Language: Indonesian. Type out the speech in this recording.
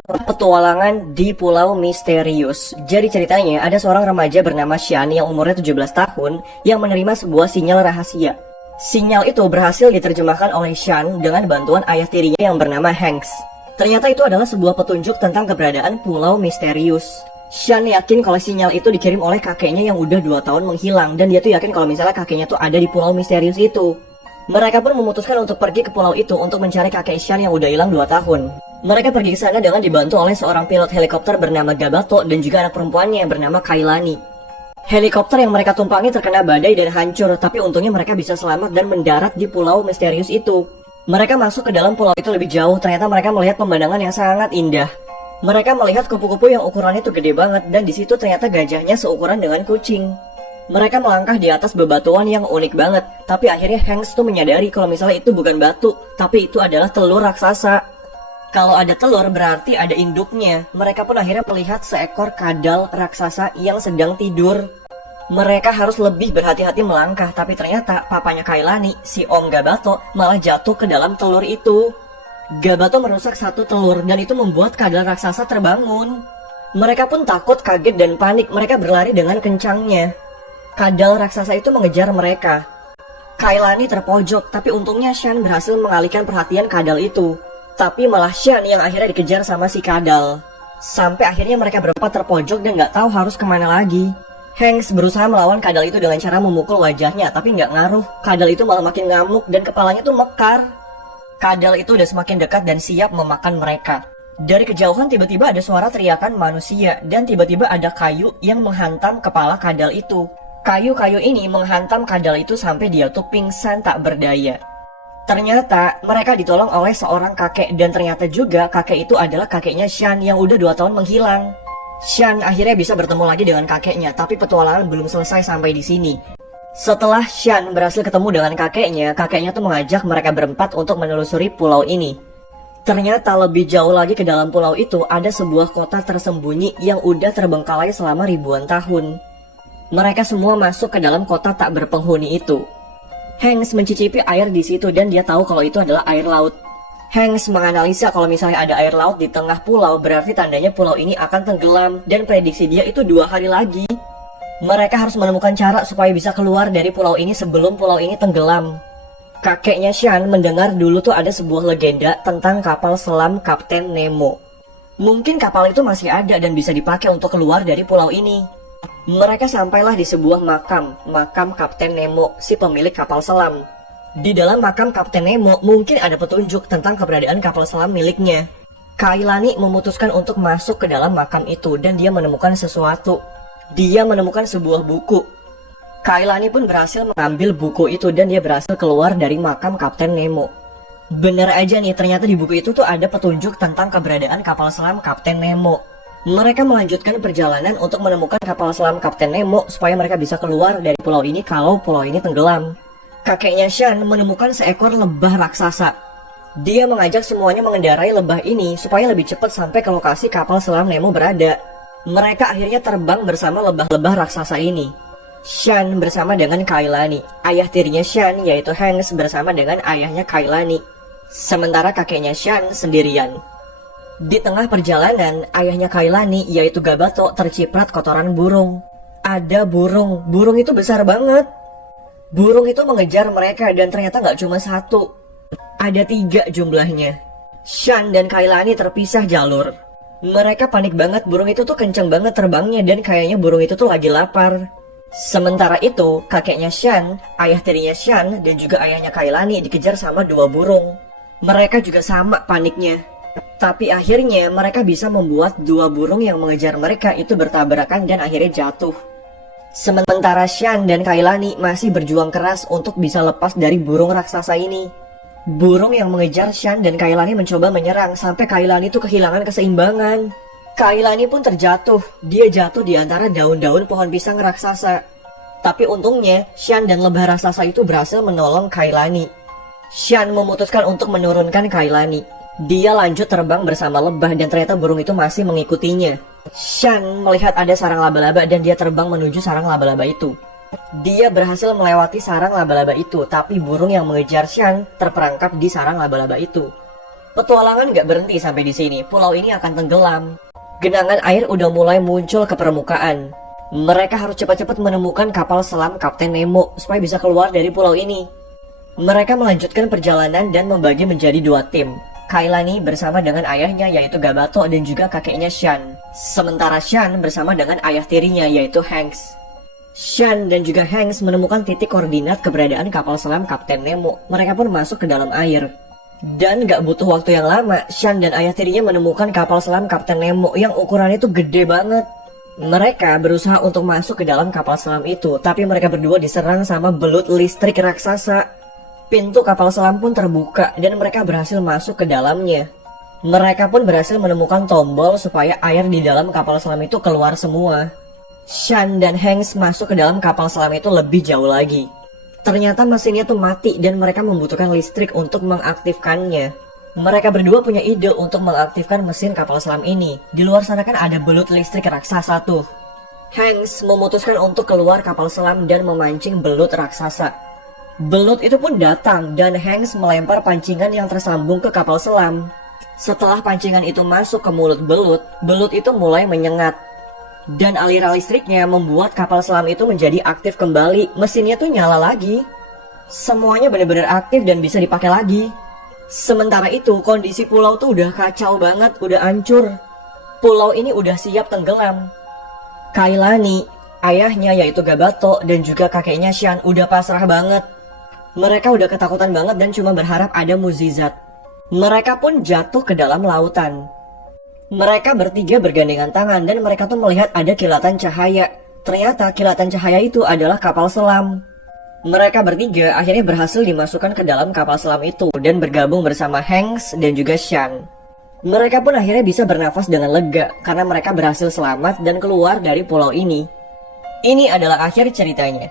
Petualangan di Pulau Misterius. Jadi ceritanya ada seorang remaja bernama Shan yang umurnya 17 tahun yang menerima sebuah sinyal rahasia. Sinyal itu berhasil diterjemahkan oleh Shan dengan bantuan ayah tirinya yang bernama Hanks. Ternyata itu adalah sebuah petunjuk tentang keberadaan Pulau Misterius. Shan yakin kalau sinyal itu dikirim oleh kakeknya yang udah 2 tahun menghilang, dan dia tuh yakin kalau misalnya kakeknya tuh ada di Pulau Misterius itu. Mereka pun memutuskan untuk pergi ke pulau itu untuk mencari kakek Shan yang udah hilang 2 tahun. Mereka pergi ke sana dengan dibantu oleh seorang pilot helikopter bernama Gabato dan juga anak perempuannya yang bernama Kailani. Helikopter yang mereka tumpangi terkena badai dan hancur, tapi untungnya mereka bisa selamat dan mendarat di Pulau Misterius itu. Mereka masuk ke dalam pulau itu lebih jauh, ternyata mereka melihat pemandangan yang sangat indah. Mereka melihat kupu-kupu yang ukurannya tuh gede banget, dan di situ ternyata gajahnya seukuran dengan kucing. Mereka melangkah di atas bebatuan yang unik banget, tapi akhirnya Hanks tuh menyadari kalau misalnya itu bukan batu, tapi itu adalah telur raksasa. Kalau ada telur berarti ada induknya. Mereka pun akhirnya melihat seekor kadal raksasa yang sedang tidur. Mereka harus lebih berhati-hati melangkah, tapi ternyata papanya Kailani, si Om Gabato, malah jatuh ke dalam telur itu. Gabato merusak satu telur dan itu membuat kadal raksasa terbangun. Mereka pun takut, kaget, dan panik. Mereka berlari dengan kencangnya. Kadal raksasa itu mengejar mereka. Kailani terpojok, tapi untungnya Shan berhasil mengalihkan perhatian kadal itu. Tapi malah Shan yang akhirnya dikejar sama si kadal. Sampai akhirnya mereka berempat terpojok dan gak tahu harus kemana lagi. Hanks berusaha melawan kadal itu dengan cara memukul wajahnya, tapi gak ngaruh. Kadal itu malah makin ngamuk dan kepalanya tuh mekar. Kadal itu udah semakin dekat dan siap memakan mereka. Dari kejauhan tiba-tiba ada suara teriakan manusia, dan tiba-tiba ada kayu yang menghantam kepala kadal itu. Kayu-kayu ini menghantam kadal itu sampai dia tuh pingsan tak berdaya. Ternyata mereka ditolong oleh seorang kakek, dan ternyata juga kakek itu adalah kakeknya Shan yang udah 2 tahun menghilang. Shan akhirnya bisa bertemu lagi dengan kakeknya, tapi petualangan belum selesai sampai di sini. Setelah Shan berhasil ketemu dengan kakeknya tuh mengajak mereka berempat untuk menelusuri pulau ini. Ternyata lebih jauh lagi ke dalam pulau itu ada sebuah kota tersembunyi yang udah terbengkalai selama ribuan tahun. Mereka semua masuk ke dalam kota tak berpenghuni itu. Hanks mencicipi air di situ dan dia tahu kalau itu adalah air laut. Hanks menganalisa kalau misalnya ada air laut di tengah pulau, berarti tandanya pulau ini akan tenggelam, dan prediksi dia itu 2 hari lagi. Mereka harus menemukan cara supaya bisa keluar dari pulau ini sebelum pulau ini tenggelam. Kakeknya Shan mendengar dulu tuh ada sebuah legenda tentang kapal selam Kapten Nemo. Mungkin kapal itu masih ada dan bisa dipakai untuk keluar dari pulau ini. Mereka sampailah di sebuah makam Kapten Nemo, si pemilik kapal selam. Di dalam makam Kapten Nemo mungkin ada petunjuk tentang keberadaan kapal selam miliknya. Kailani memutuskan untuk masuk ke dalam makam itu dan dia menemukan sesuatu. Dia menemukan sebuah buku. Kailani pun berhasil mengambil buku itu dan dia berhasil keluar dari makam Kapten Nemo. Bener aja nih, ternyata di buku itu tuh ada petunjuk tentang keberadaan kapal selam Kapten Nemo. Mereka melanjutkan perjalanan untuk menemukan kapal selam Kapten Nemo supaya mereka bisa keluar dari pulau ini kalau pulau ini tenggelam. Kakeknya Shan menemukan seekor lebah raksasa. Dia mengajak semuanya mengendarai lebah ini supaya lebih cepat sampai ke lokasi kapal selam Nemo berada. Mereka akhirnya terbang bersama lebah-lebah raksasa ini. Shan bersama dengan Kailani, ayah tirinya Shan yaitu Hanks bersama dengan ayahnya Kailani. Sementara kakeknya Shan sendirian. Di tengah perjalanan, ayahnya Kailani yaitu Gabato terciprat kotoran burung. Ada burung itu besar banget. Burung itu mengejar mereka dan ternyata gak cuma 1. Ada 3 jumlahnya. Shan dan Kailani terpisah jalur. Mereka panik banget, burung itu tuh kenceng banget terbangnya dan kayaknya burung itu tuh lagi lapar. Sementara itu, kakeknya Shan, ayah tirinya Shan, dan juga ayahnya Kailani dikejar sama 2 burung. Mereka juga sama paniknya. Tapi akhirnya mereka bisa membuat 2 burung yang mengejar mereka itu bertabrakan dan akhirnya jatuh. Sementara Shan dan Kailani masih berjuang keras untuk bisa lepas dari burung raksasa ini. Burung yang mengejar Shan dan Kailani mencoba menyerang sampai Kailani itu kehilangan keseimbangan. Kailani pun terjatuh. Dia jatuh di antara daun-daun pohon pisang raksasa. Tapi untungnya Shan dan lebah raksasa itu berhasil menolong Kailani. Shan memutuskan untuk menurunkan Kailani. Dia lanjut terbang bersama lebah dan ternyata burung itu masih mengikutinya. Shan melihat ada sarang laba-laba dan dia terbang menuju sarang laba-laba itu. Dia berhasil melewati sarang laba-laba itu, tapi burung yang mengejar Shan terperangkap di sarang laba-laba itu. Petualangan gak berhenti sampai di sini. Pulau ini akan tenggelam. Genangan air udah mulai muncul ke permukaan. Mereka harus cepat-cepat menemukan kapal selam Kapten Nemo supaya bisa keluar dari pulau ini. Mereka melanjutkan perjalanan dan membagi menjadi 2 tim. Kailani bersama dengan ayahnya yaitu Gabato dan juga kakeknya Shan. Sementara Shan bersama dengan ayah tirinya yaitu Hanks. Shan dan juga Hanks menemukan titik koordinat keberadaan kapal selam Kapten Nemo. Mereka pun masuk ke dalam air. Dan gak butuh waktu yang lama, Shan dan ayah tirinya menemukan kapal selam Kapten Nemo yang ukurannya tuh gede banget. Mereka berusaha untuk masuk ke dalam kapal selam itu, tapi mereka berdua diserang sama belut listrik raksasa. Pintu kapal selam pun terbuka dan mereka berhasil masuk ke dalamnya. Mereka pun berhasil menemukan tombol supaya air di dalam kapal selam itu keluar semua. Shan dan Hanks masuk ke dalam kapal selam itu lebih jauh lagi. Ternyata mesinnya tuh mati dan mereka membutuhkan listrik untuk mengaktifkannya. Mereka berdua punya ide untuk mengaktifkan mesin kapal selam ini. Di luar sana kan ada belut listrik raksasa tuh. Hanks memutuskan untuk keluar kapal selam dan memancing belut raksasa. Belut itu pun datang dan Hanks melempar pancingan yang tersambung ke kapal selam. Setelah pancingan itu masuk ke mulut belut, belut itu mulai menyengat. Dan aliran listriknya membuat kapal selam itu menjadi aktif kembali. Mesinnya tuh nyala lagi. Semuanya benar-benar aktif dan bisa dipakai lagi. Sementara itu kondisi pulau tuh udah kacau banget, udah hancur. Pulau ini udah siap tenggelam. Kailani, ayahnya yaitu Gabato dan juga kakeknya Shan udah pasrah banget. Mereka udah ketakutan banget dan cuma berharap ada mukjizat. Mereka pun jatuh ke dalam lautan. Mereka bertiga bergandengan tangan dan mereka tuh melihat ada kilatan cahaya. Ternyata kilatan cahaya itu adalah kapal selam. Mereka bertiga akhirnya berhasil dimasukkan ke dalam kapal selam itu dan bergabung bersama Hanks dan juga Shan. Mereka pun akhirnya bisa bernafas dengan lega karena mereka berhasil selamat dan keluar dari pulau ini. Ini adalah akhir ceritanya.